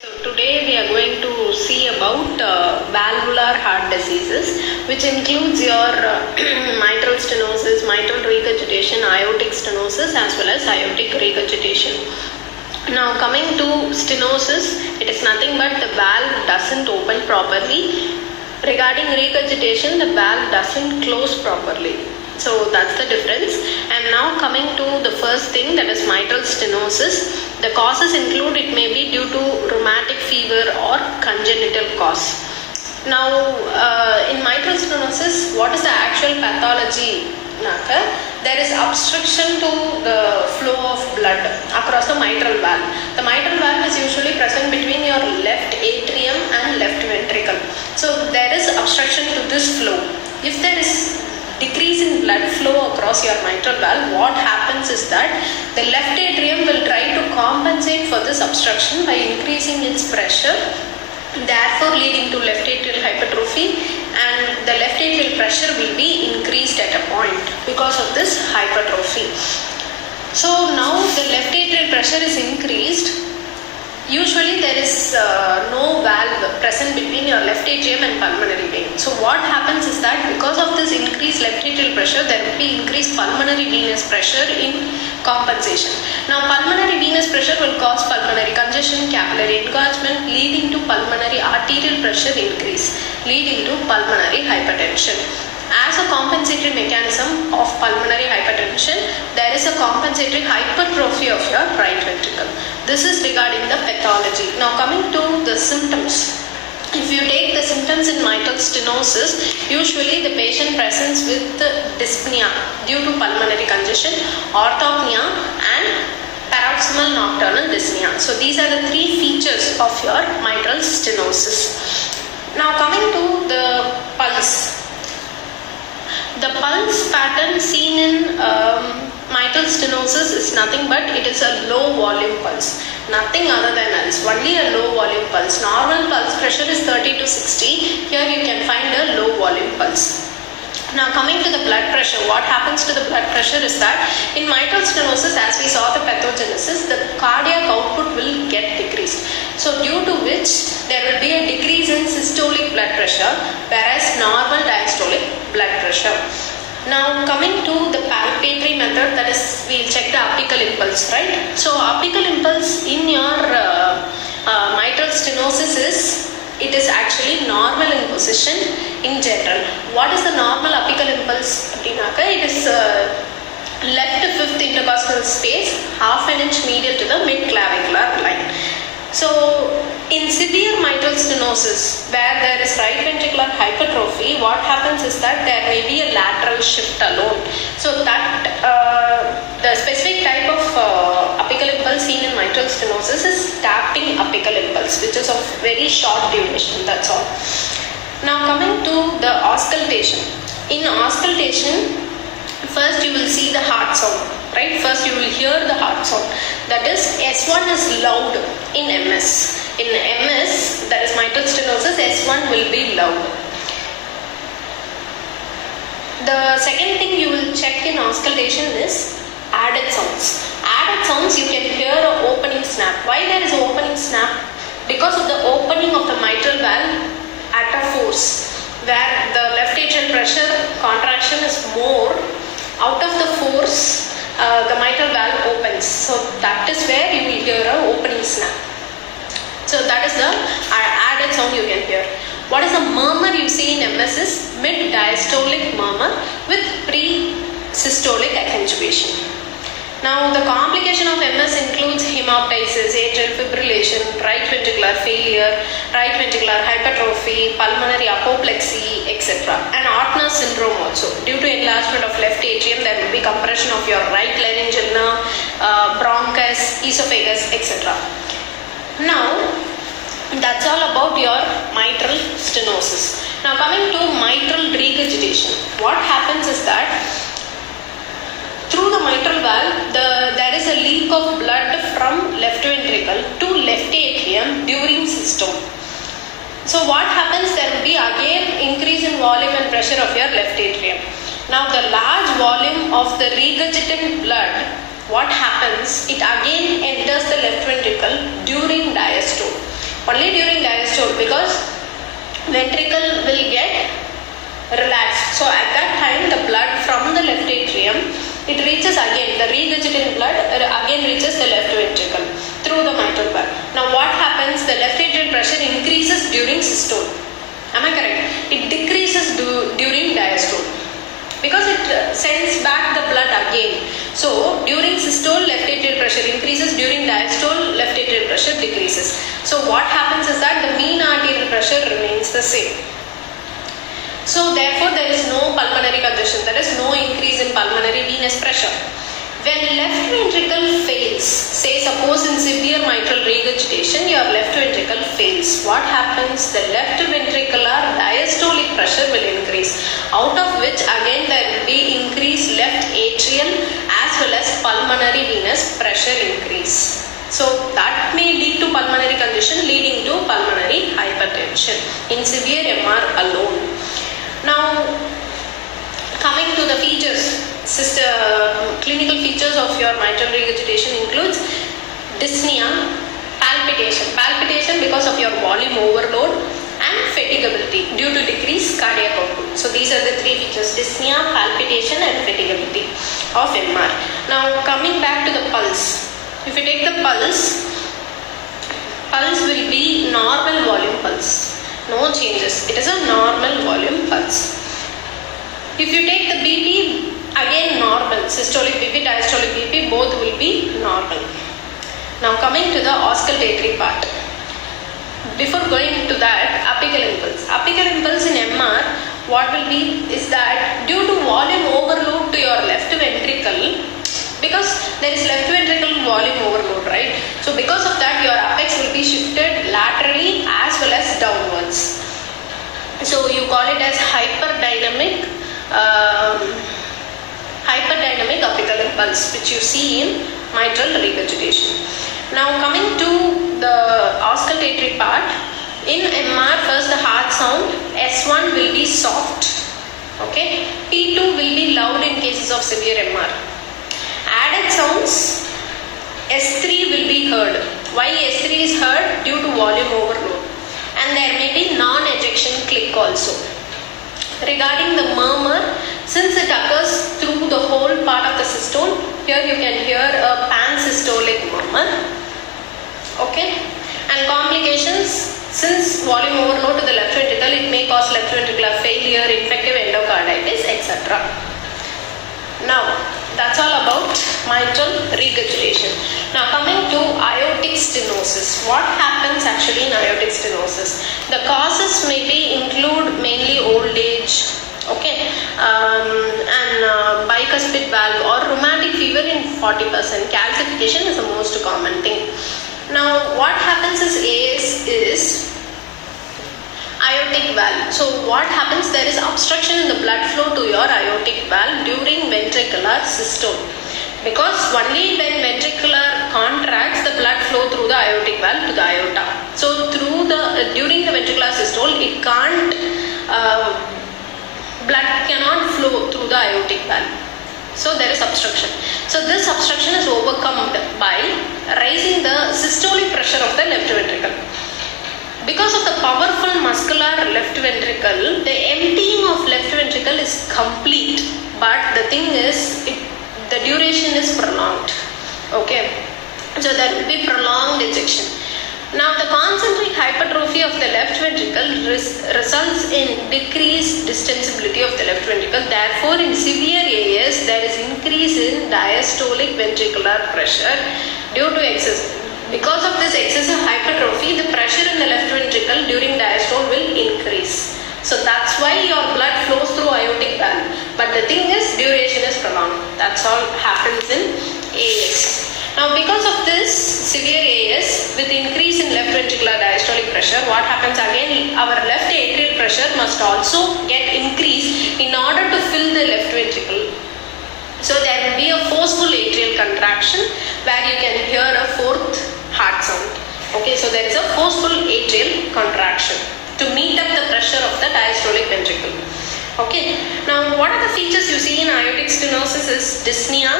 So today we are going to see about valvular heart diseases, which includes your mitral stenosis, mitral regurgitation, aortic stenosis as well as aortic regurgitation. Now coming to stenosis, it is nothing but the valve doesn't open properly. Regarding regurgitation, the valve doesn't close properly. So that's the difference. And now coming to the first thing, that is mitral stenosis. The causes include, it may be due to rheumatic fever or congenital cause. Now in mitral stenosis, what is the actual pathology? There is obstruction to the flow of blood across the mitral valve. The mitral valve is usually present between your left atrium and left ventricle. So there is obstruction to this flow. If there is decrease in blood flow across your mitral valve, what happens is that the left atrium will try to compensate for this obstruction by increasing its pressure, therefore leading to left atrial hypertrophy, and the left atrial pressure will be increased at a point because of this hypertrophy. So now the left atrial pressure is increased. Usually there is no valve present between your left atrium and pulmonary vein. So what happens is that because of this increased left atrial pressure, there will be increased pulmonary venous pressure in compensation. Now pulmonary venous pressure will cause pulmonary congestion, capillary engorgement, leading to pulmonary arterial pressure increase, leading to pulmonary hypertension. As a compensatory mechanism of pulmonary hypertension, there is a compensatory hypertrophy of your right ventricle. This is regarding the pathology. Now coming to the symptoms. If you take the symptoms in mitral stenosis, usually the patient presents with dyspnea due to pulmonary congestion, orthopnea and paroxysmal nocturnal dyspnea. So these are the three features of your mitral stenosis. Now coming to the pulse. The pulse pattern seen in mitral stenosis is nothing but it is a low volume pulse. Nothing other than else, only a low volume pulse. Normal pulse pressure is 30 to 60. Here you can find a low volume pulse. Now coming to the blood pressure, what happens to the blood pressure is that in mitral stenosis, as we saw the pathogenesis, the cardiac output will get decreased. So due to which there will be a decrease in systolic blood pressure, whereas normal diastolic blood pressure. Now coming to the palpatory method, that is we will check the optical impulse, right? So optical impulse in your mitral stenosis it is actually normal in position in general. What is the normal apical impulse? It is left fifth intercostal space, half an inch medial to the mid-clavicular line. So in severe mitral stenosis, where there is right ventricular hypertrophy, what happens is that there may be a lateral shift alone. So that the specific type of apical impulse seen in mitral stenosis is tapping apical impulse, which is of very short duration, that's all. Now coming to the auscultation. In auscultation, first you will see the heart sound, right? First you will hear the heart sound. That is, S1 is loud in MS. In MS, that is mitral stenosis, S1 will be loud. The second thing you will check in auscultation is added sounds. Added sounds, you can hear an opening snap. Why there is opening snap? Because of the opening of the mitral valve at a force, where the left atrial pressure contraction is more. Out of the force, the mitral valve opens. So that is where you will hear an opening snap. So that is the added sound you can hear. What is the murmur you see in MS is mid-diastolic murmur with pre-systolic accentuation. Now the complication of MS includes hemoptysis, atrial fibrillation, right ventricular failure, right ventricular hypertrophy, pulmonary apoplexy, etc. And Ortner syndrome also. Due to enlargement of left atrium, there will be compression of your right laryngeal nerve, bronchus, esophagus, etc. Now that's all about your mitral stenosis. Now coming to mitral regurgitation. What happens is that through the mitral valve, there is a leak of blood from left ventricle to left atrium during systole. So what happens, there will be again increase in volume and pressure of your left atrium. Now the large volume of the regurgitant blood what happens, it again enters the left ventricle during diastole. only during diastole, because ventricle will get relaxed. So at that time the blood from the left atrium, it reaches again, the regurgitating blood again reaches the left ventricle through the mitral valve. Now what happens, the left atrial pressure increases during systole. Am I correct? It decreases during diastole, because it sends back the blood again. So during systole left atrial pressure increases, during diastole left atrial pressure decreases. So what happens is that the mean arterial pressure remains the same. So therefore there is no pulmonary congestion, there is no increase in pulmonary venous pressure. When left ventricle fails, say suppose in severe mitral regurgitation your left ventricle fails, what happens? The left ventricular diastolic pressure will increase, out of which again there will be increased left atrial as well as pulmonary venous pressure increase. So that may lead to pulmonary congestion, leading to pulmonary hypertension in severe MR alone. Now coming to the features, clinical features of your mitral regurgitation includes dyspnea, palpitation because of your volume overload, and fatigability due to decreased cardiac output. So these are the three features: dyspnea, palpitation and fatigability of MR. Now coming back to the pulse, if you take the pulse will be normal volume pulse, no changes, it is a normal volume pulse. If you take the BP, again normal, systolic BP, diastolic BP, both will be normal. Now coming to the auscultatory part. Before going to that, apical impulse. Apical impulse in MR, what will be is that due to volume overload to your left ventricle, because there is left ventricle volume overload, right? So because of that your apex will be shifted laterally as well as downwards. So you call it as hyperdynamic apical impulse, which you see in mitral regurgitation. Now coming to the auscultatory part, in MR first the heart sound S1 will be soft, okay, P2 will be loud in cases of severe MR. Added sounds S3 will be heard. Why S3 is heard? Due to volume overload, and there may be non-ejection click also. Regarding the murmur, since it occurs through the whole part of the systole, here you can hear a pansystolic murmur, okay. And complications, since volume overload to the left ventricle, it may cause left ventricular failure, infective endocarditis, etc. Now that's all about mitral regurgitation. Now coming to aortic stenosis. What happens actually in aortic stenosis? The causes include mainly old age, okay, and bicuspid valve or rheumatic fever in 40%. Calcification is the most common thing. Now what happens is aortic valve. So what happens, there is obstruction in the blood flow to your aortic valve during ventricular systole, because only when ventricular contracts the blood flow through the aortic valve to the aorta. So during the ventricular systole it can't, blood cannot flow through the aortic valve. So there is obstruction. So this obstruction is overcome by raising the systolic pressure of the left ventricle. Because of the powerful muscular left ventricle, the emptying of left ventricle is complete, but the thing is, the duration is prolonged, okay. So there will be prolonged ejection. Now the concentric hypertrophy of the left ventricle results in decreased distensibility of the left ventricle. Therefore in severe AS there is increase in diastolic ventricular pressure due to excess. Because of this excessive hypertrophy, the pressure in the left ventricle during diastole will increase. So that's why your blood flows through aortic valve. But the thing is, duration is prolonged. That's all happens in AS. Now because of this severe AS with increase in left ventricular diastolic pressure, what happens again, our left atrial pressure must also get increased in order to fill the left ventricle. So there will be a forceful atrial contraction where you can hear a fourth heart sound. Okay, so there is a forceful atrial contraction to meet up the pressure of the diastolic ventricle. Okay, now what are the features you see in aortic stenosis is dyspnea,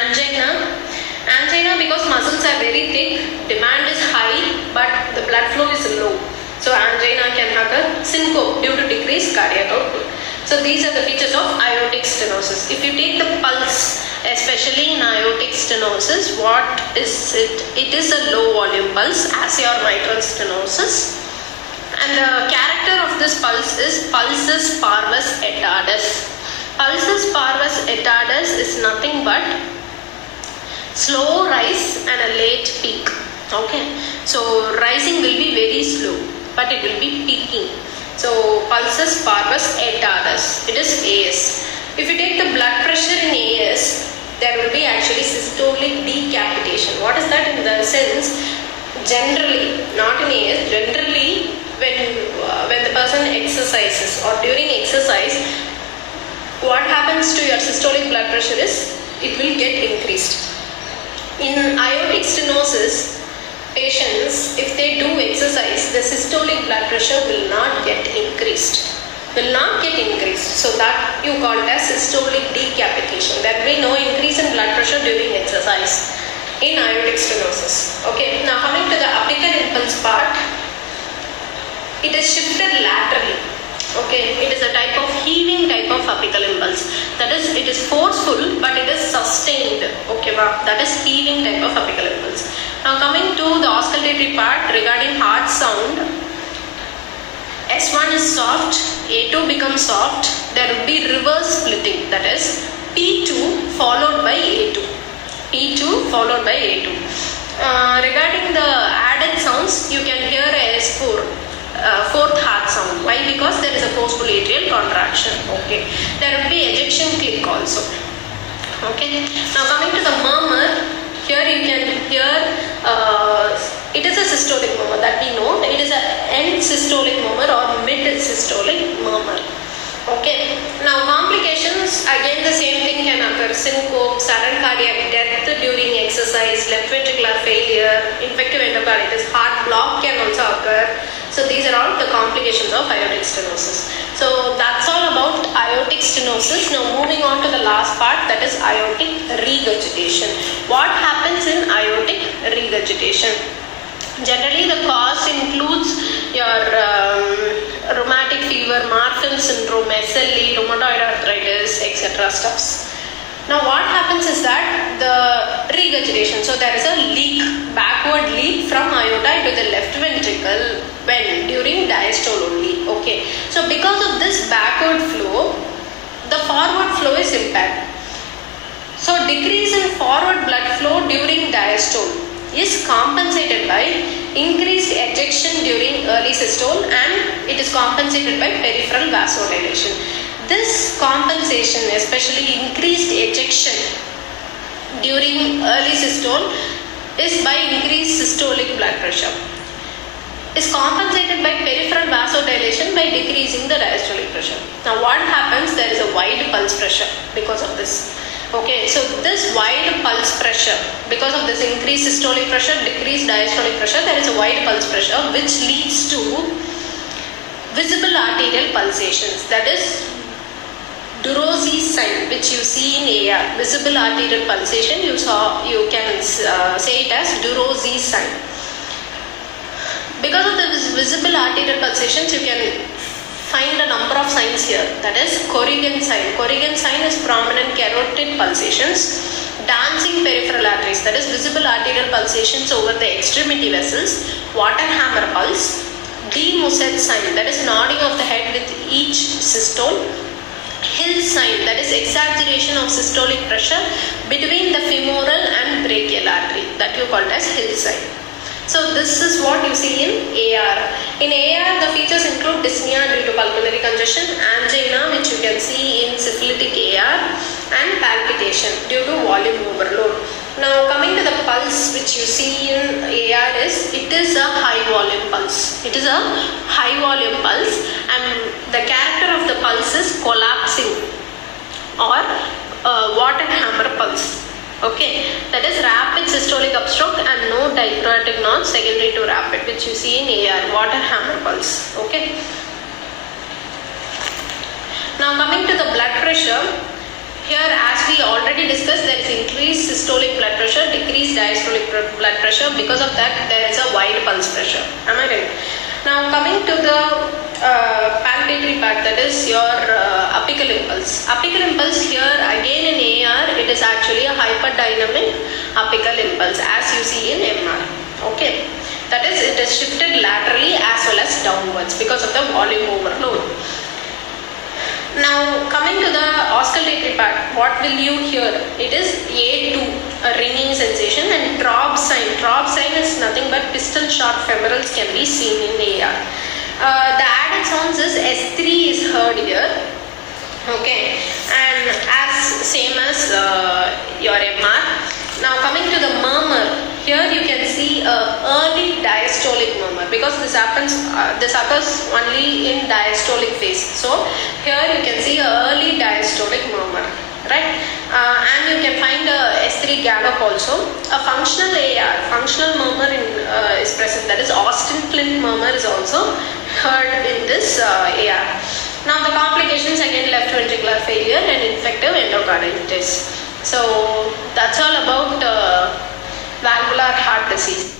angina because muscles are very thick, demand is high, but angina can occur, syncope due to decreased cardiac output. So these are the features of aortic stenosis. If you take the pulse, especially in aortic stenosis, what is it? It is a low volume pulse as your mitral stenosis. And the character of this pulse is pulsus parvus et ardus. Pulsus parvus et ardus is nothing but slow rise and a late peak. Okay, so rising will be very slow, but it will be peaking. So pulsus parvus et ardus, it is AS. If you take the blood pressure in AS, there will be actually systolic decapitation. What is that? In the sense, generally, not in AS, generally when the person exercises or during exercise, what happens to your systolic blood pressure is it will get increased. In aortic stenosis patients, if they do exercise, the systolic blood pressure will not get increased. So that you call it as systolic decapitation. There will be no increase in blood pressure during exercise in aortic stenosis. Okay, now coming to the apical impulse part, it is shifted laterally. Okay, it is a type of heaving type of apical impulse. That is, it is forceful but it is sustained. Okay, that is heaving type of apical impulse. Now coming to the auscultatory part regarding heart sound, S1 is soft, A2 becomes soft, there will be reverse splitting, that is P2 followed by A2. Regarding the added sounds, you can hear a S4, fourth heart sound. Why? Because there is a forceful atrial contraction. Okay, there will be ejection click also. Okay, now coming to the murmur, here you can hear it is a systolic murmur that we know. It is a end systolic murmur or mid systolic murmur. Okay, now complications, again the same thing can occur: syncope, sudden cardiac death during exercise, left ventricular failure, infective endocarditis, heart block can also occur. So these are all the complications of aortic stenosis. So that's all about aortic stenosis. Now moving on to the last part, that is aortic regurgitation. What happens in aortic regurgitation? Generally the cause includes your rheumatic fever, Marfan syndrome, SLE, rheumatoid arthritis, etc. stuffs. Now what happens is that the regurgitation, so there is a leak, backward leak from aorta into the left ventricle when during diastole only. Okay, so because of this backward flow, the forward flow is impaired. So decrease in forward blood flow during diastole is compensated by increased ejection during early systole, and it is compensated by peripheral vasodilation. This compensation, especially increased ejection during early systole, is by increased systolic blood pressure, is compensated by peripheral vasodilation by decreasing the diastolic pressure. Now what happens? There is a wide pulse pressure because of this. Okay, so this wide pulse pressure, because of this increased systolic pressure, decreased diastolic pressure, there is a wide pulse pressure which leads to visible arterial pulsations. That is Durozi sign, which you see in AR, visible arterial pulsation. You can say it as Durozi sign. Because of the visible arterial pulsations, you can find a number of signs here. That is Corrigan sign. Corrigan sign is prominent carotid pulsations, dancing peripheral arteries, that is visible arterial pulsations over the extremity vessels, water hammer pulse, De Musset sign, that is nodding of the head with each systole, Hill sign, that is exaggeration of systolic pressure between the femoral and brachial artery, that you called as Hill sign. So this is what you see in AR. In AR, the features include dyspnea due to pulmonary congestion, angina, which you can see in syphilitic AR, and palpitation due to volume overload. Now coming to the pulse, which you see in AR is, it is a high volume pulse. It is a high volume pulse, and the character of the pulse is collapsing or water hammer pulse. Okay, that is rapid systolic upstroke and no dichroatic notch secondary to rapid, which you see in AR, water hammer pulse. Okay. Now coming to the blood pressure, here as we already discussed, there is increased systolic blood pressure, decreased diastolic blood pressure. Because of that, there is a wide pulse pressure. Am I right? Now coming coming to the palpatory part, that is your apical impulse. Apical impulse here again in AR, it is actually a hyperdynamic apical impulse as you see in MR. Okay, that is, it is shifted laterally as well as downwards because of the volume overload. Now coming to the auscultatory part, what will you hear? It is A2, a ringing sensation, and throb sign. Throb sign is nothing but piston short femorals can be seen in AR. The added sounds is S3 is heard here. Okay, and as same as your MR. Now coming to the murmur, here you can see early diastolic murmur because this occurs only in diastolic phase. So here you can see early diastolic murmur, right? And you can find S3 gallop also. A functional AR, functional murmur is present. That is Austin Flint murmur is also heard in this AR. Now the complications again, left ventricular failure and infective endocarditis. So that's all about valvular heart disease.